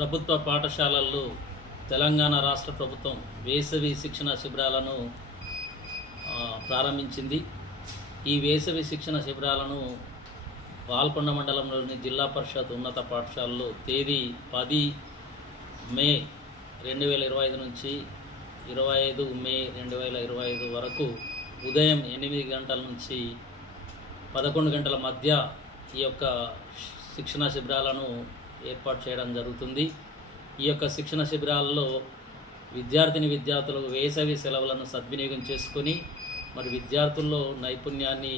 ప్రభుత్వ పాఠశాలల్లో తెలంగాణ రాష్ట్ర ప్రభుత్వం వేసవి శిక్షణ శిబిరాలను ప్రారంభించింది. ఈ వేసవి శిక్షణ శిబిరాలను పాల్కొండ మండలంలోని జిల్లా పరిషత్ ఉన్నత పాఠశాలలో తేదీ 10 మే 2025 నుంచి 25 మే 2025 వరకు ఉదయం 8 గంటల నుంచి 11 గంటల మధ్య ఈ యొక్క శిక్షణ శిబిరాలను ఏర్పాటు చేయడం జరుగుతుంది. ఈ యొక్క శిక్షణ శిబిరాల్లో విద్యార్థులు వేసవి సెలవులను సద్వినియోగం చేసుకొని మరి విద్యార్థుల్లో నైపుణ్యాన్ని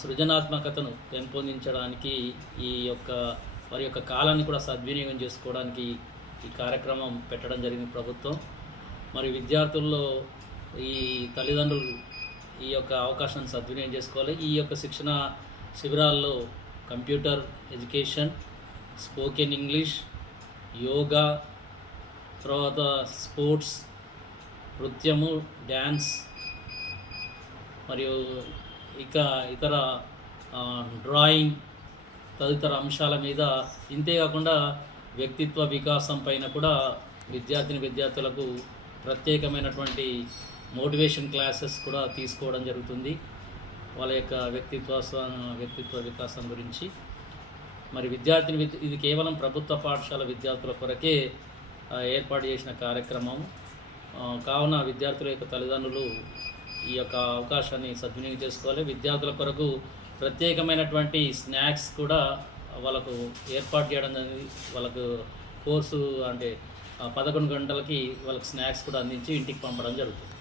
సృజనాత్మకతను పెంపొందించడానికి వారి యొక్క కాలాన్ని కూడా సద్వినియోగం చేసుకోవడానికి ఈ కార్యక్రమం పెట్టడం జరిగింది ప్రభుత్వం. మరి విద్యార్థుల్లో ఈ తల్లిదండ్రులు ఈ యొక్క అవకాశాన్ని సద్వినియోగం చేసుకోవాలి. ఈ యొక్క శిక్షణ శిబిరాల్లో computer education, spoken English, yoga, తర్వాత స్పోర్ట్స్, నృత్యము, డ్యాన్స్ మరియు ఇతర డ్రాయింగ్ తదితర అంశాల మీద, ఇంతేకాకుండా వ్యక్తిత్వ వికాసం పైన కూడా విద్యార్థులకు ప్రత్యేకమైనటువంటి మోటివేషన్ క్లాసెస్ కూడా తీసుకోవడం జరుగుతుంది. వాళ్ళ యొక్క వ్యక్తిత్వ వికాసం గురించి మరి ఇది కేవలం ప్రభుత్వ పాఠశాల విద్యార్థుల కొరకే ఏర్పాటు చేసిన కార్యక్రమం కావున విద్యార్థుల యొక్క తల్లిదండ్రులు ఈ యొక్క అవకాశాన్ని సద్వినియోగం చేసుకోవాలి. విద్యార్థుల కొరకు ప్రత్యేకమైనటువంటి స్నాక్స్ కూడా వాళ్ళకు ఏర్పాటు చేయడం జరిగింది. వాళ్ళకు కోర్సు అంటే 11 గంటలకి వాళ్ళకి స్నాక్స్ కూడా అందించి ఇంటికి పంపడం జరుగుతుంది.